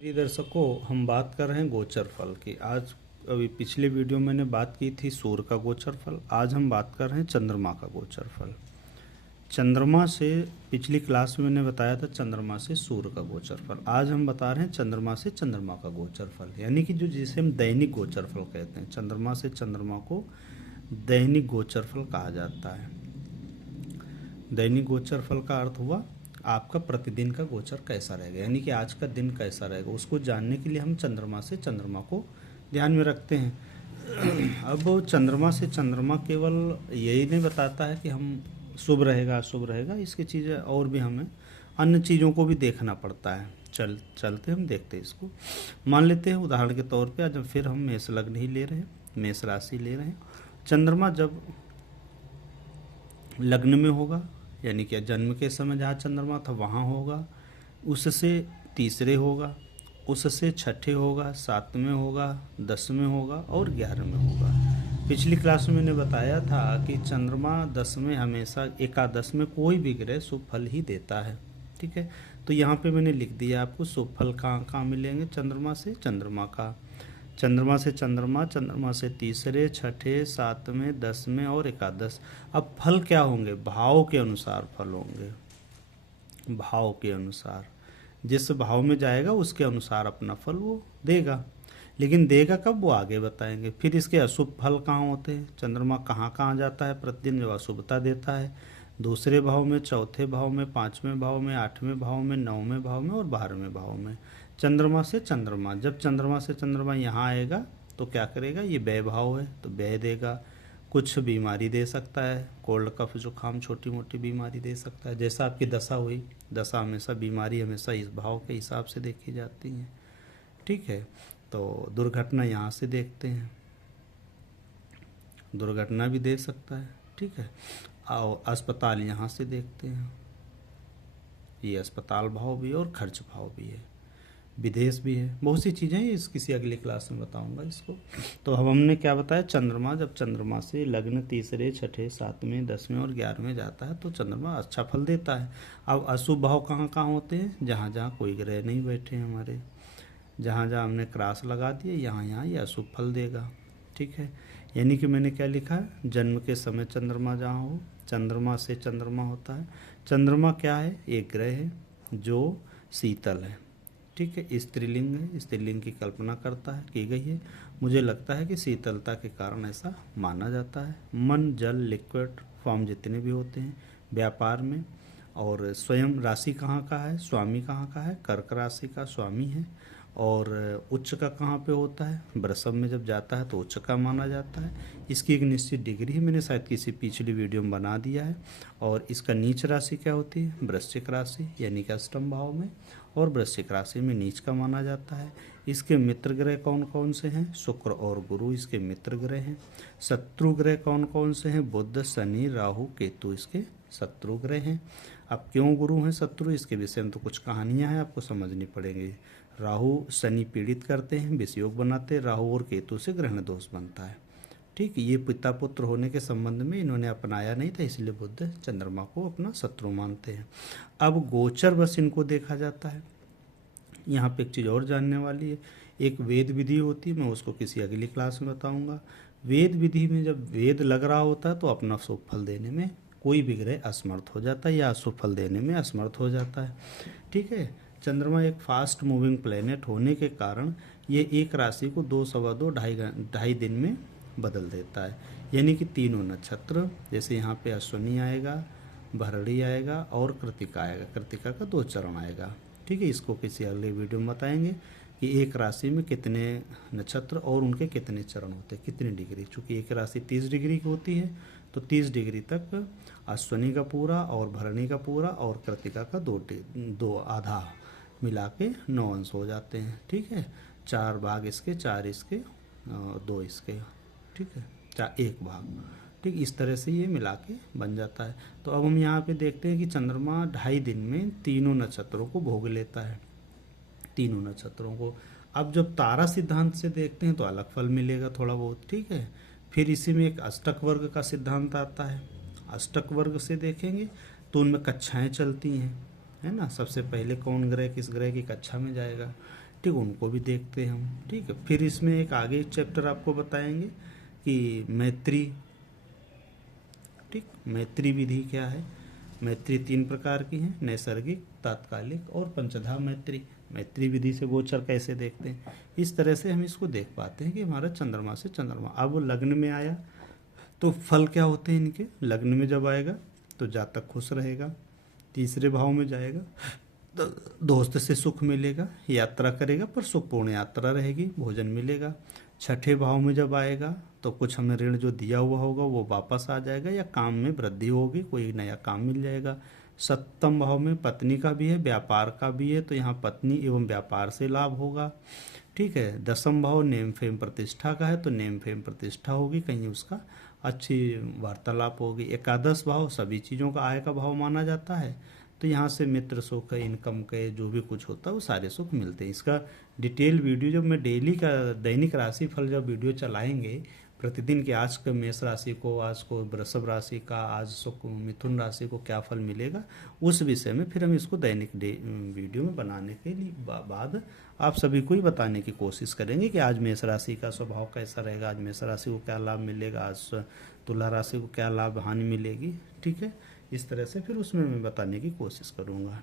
प्रिय दर्शकों, हम बात कर रहे हैं गोचर फल की। आज अभी पिछले वीडियो में मैंने बात की थी सूर्य का गोचर फल। आज हम बात कर रहे हैं चंद्रमा का गोचर फल। चंद्रमा से पिछली क्लास में मैंने बताया था चंद्रमा से सूर्य का गोचर फल। आज हम बता रहे हैं चंद्रमा से चंद्रमा का गोचर फल, यानी कि जो जिसे हम दैनिक गोचर फल कहते हैं। चंद्रमा से चंद्रमा को दैनिक गोचर फल कहा जाता है। दैनिक गोचर फल का अर्थ हुआ आपका प्रतिदिन का गोचर कैसा रहेगा, यानी कि आज का दिन कैसा रहेगा, उसको जानने के लिए हम चंद्रमा से चंद्रमा को ध्यान में रखते हैं। अब चंद्रमा से चंद्रमा केवल यही नहीं बताता है कि हम शुभ रहेगा अशुभ रहेगा, इसकी चीज़ें और भी हमें अन्य चीज़ों को भी देखना पड़ता है। चलते हम देखते हैं इसको। मान लेते हैं उदाहरण के तौर पे, आज फिर हम मेष लग्न ही ले रहे हैं, मेष राशि ले रहे हैं। चंद्रमा जब लग्न में होगा, यानी कि जन्म के समय जहाँ चंद्रमा था वहाँ होगा, उससे तीसरे होगा, उससे छठे होगा, सातवें होगा, 10वें होगा और 11वें होगा। पिछली क्लास में मैंने बताया था कि चंद्रमा 10वें हमेशा एकादश में कोई भी ग्रह शुभ फल ही देता है। ठीक है, तो यहाँ पे मैंने लिख दिया आपको शुभ फल कहाँ मिलेंगे। चंद्रमा से चंद्रमा का, चंद्रमा से चंद्रमा, चंद्रमा से तीसरे, छठे, सातवें, 10वें और एकादश। अब फल क्या होंगे? भाव के अनुसार फल होंगे। भाव के अनुसार, जिस भाव में जाएगा उसके अनुसार अपना फल वो देगा। लेकिन देगा कब, वो आगे बताएंगे। फिर इसके अशुभ फल कहाँ होते हैं? चंद्रमा कहाँ कहाँ जाता है प्रतिदिन? जो अशुभता देता है दूसरे भाव में, चौथे भाव में, 5वें भाव में, 8वें भाव में, 9वें भाव में और 12वें भाव में। चंद्रमा से चंद्रमा, जब चंद्रमा से चंद्रमा यहाँ आएगा तो क्या करेगा? ये व्यय भाव है तो व्यय देगा। कुछ बीमारी दे सकता है, कोल्ड कफ जुकाम छोटी मोटी बीमारी दे सकता है। जैसा आपकी दशा हुई, दशा हमेशा बीमारी हमेशा इस भाव के हिसाब से देखी जाती है। ठीक है, तो दुर्घटना यहाँ से देखते हैं, दुर्घटना भी दे सकता है। ठीक है, और अस्पताल यहाँ से देखते हैं, ये अस्पताल भाव भी है और खर्च भाव भी है, विदेश भी है, बहुत सी चीज़ें हैं। इस किसी अगली क्लास में बताऊंगा इसको। तो अब हमने क्या बताया? चंद्रमा जब चंद्रमा से लग्न तीसरे, छठे, सातवें, 10वें और 11वें जाता है तो चंद्रमा अच्छा फल देता है। अब अशुभ भाव कहाँ कहाँ होते हैं? जहाँ जहाँ कोई ग्रह नहीं बैठे हमारे, जहाँ जहाँ हमने क्रॉस लगा दिए, यहाँ यहाँ ये अशुभ फल देगा। ठीक है, यानी कि मैंने क्या लिखा है? जन्म के समय चंद्रमा जहाँ हो, चंद्रमा से चंद्रमा होता है। चंद्रमा क्या है? एक ग्रह है जो शीतल है। ठीक है, स्त्रीलिंग है, स्त्रीलिंग की कल्पना करता है, की गई है। मुझे लगता है कि शीतलता के कारण ऐसा माना जाता है। मन, जल, लिक्विड फॉर्म जितने भी होते हैं व्यापार में। और स्वयं राशि कहाँ का है? स्वामी कहाँ का है? कर्क राशि का स्वामी है। और उच्च का कहाँ पे होता है? वृषभ में जब जाता है तो उच्च का माना जाता है। इसकी एक निश्चित डिग्री है, मैंने शायद किसी पिछली वीडियो में बना दिया है। और इसका नीच राशि क्या होती है? वृश्चिक राशि, यानी कि अष्टम भाव में, और वृश्चिक राशि में नीच का माना जाता है। इसके मित्र ग्रह कौन कौन से हैं? शुक्र और गुरु इसके मित्र ग्रह हैं। शत्रु ग्रह कौन कौन से हैं? बुध, शनि, राहु, केतु इसके शत्रु ग्रह हैं। अब क्यों गुरु हैं शत्रु, इसके विषय में तो कुछ कहानियां हैं, आपको समझनी पड़ेंगी। राहु शनि पीड़ित करते हैं, विषयोग बनाते हैं, राहु और केतु से ग्रहण दोष बनता है। ठीक, ये पिता पुत्र होने के संबंध में इन्होंने अपनाया नहीं था, इसलिए बुध चंद्रमा को अपना शत्रु मानते हैं। अब गोचर बस इनको देखा जाता है। यहाँ पे एक चीज़ और जानने वाली है, एक वेद विधि होती है, मैं उसको किसी अगली क्लास में बताऊंगा। वेद विधि में जब वेद लग रहा होता है तो अपना शुभ फल देने में कोई भी ग्रह असमर्थ हो जाता है या अशुभ फल देने में असमर्थ हो जाता है। ठीक है, चंद्रमा एक फास्ट मूविंग प्लेनेट होने के कारण ये एक राशि को 2, सवा 2, ढाई दिन में बदल देता है। यानी कि तीनों नक्षत्र, जैसे यहाँ पे अश्विनी आएगा, भरणी आएगा और कृतिका आएगा, कृतिका का 2 चरण आएगा। ठीक है, इसको किसी अगले वीडियो में बताएंगे कि एक राशि में कितने नक्षत्र और उनके कितने चरण होते हैं, कितनी डिग्री। चूँकि एक राशि 30 डिग्री की होती है तो 30 डिग्री तक अश्विनी का पूरा और भरणी का पूरा और कृतिका का 2 आधा मिला के 9 अंश हो जाते हैं। ठीक है, 4 भाग इसके, 4 इसके, 2 इसके। ठीक है, 1 भाग। ठीक, इस तरह से ये मिला के बन जाता है। तो अब हम यहाँ पे देखते हैं कि चंद्रमा 2.5 दिन में तीनों नक्षत्रों को भोग लेता है, तीनों नक्षत्रों को। अब जब तारा सिद्धांत से देखते हैं तो अलग फल मिलेगा थोड़ा बहुत। ठीक है, फिर इसी में एक अष्टक वर्ग का सिद्धांत आता है। अष्टक वर्ग से देखेंगे तो उनमें कक्षाएं चलती हैं, है ना। सबसे पहले कौन ग्रह किस ग्रह की कक्षा में जाएगा। ठीक, उनको भी देखते हैं हम। ठीक है, फिर इसमें एक आगे चैप्टर आपको बताएंगे कि मैत्री। ठीक, मैत्री विधि क्या है। मैत्री 3 प्रकार की है, नैसर्गिक, तात्कालिक और पंचधा मैत्री। मैत्री विधि से गोचर कैसे देखते हैं, इस तरह से हम इसको देख पाते हैं कि हमारा चंद्रमा से चंद्रमा, अब वो लग्न में आया तो फल क्या होते हैं इनके। लग्न में जब आएगा तो जातक खुश रहेगा, तीसरे भाव में जाएगा तो दोस्त से सुख मिलेगा, यात्रा करेगा पर सुखपूर्ण यात्रा रहेगी, भोजन मिलेगा। छठे भाव में जब आएगा तो कुछ हमें ऋण जो दिया हुआ होगा वो वापस आ जाएगा, या काम में वृद्धि होगी, कोई नया काम मिल जाएगा। सप्तम भाव में पत्नी का भी है, व्यापार का भी है, तो यहाँ पत्नी एवं व्यापार से लाभ होगा। ठीक है, दसम भाव नेम फेम प्रतिष्ठा का है, तो नेम फेम प्रतिष्ठा होगी, कहीं उसका अच्छी वार्तालाप होगी। एकादश भाव सभी चीज़ों का आय का भाव माना जाता है, तो यहाँ से मित्र सुख, इनकम के जो भी कुछ होता है वो सारे सुख मिलते हैं। इसका डिटेल वीडियो जब मैं डेली का दैनिक राशि फल जब वीडियो चलाएंगे प्रतिदिन के, आज का मेष राशि को, आज को वृषभ राशि का, आज सुख मिथुन राशि को क्या फल मिलेगा, उस विषय में फिर हम इसको दैनिक वीडियो में बनाने के लिए बाद आप सभी को ही बताने की कोशिश करेंगे कि आज मेष राशि का स्वभाव कैसा रहेगा, आज मेष राशि को क्या लाभ मिलेगा, आज तुला राशि को क्या लाभ हानि मिलेगी। ठीक है, इस तरह से फिर उसमें मैं बताने की कोशिश करूँगा।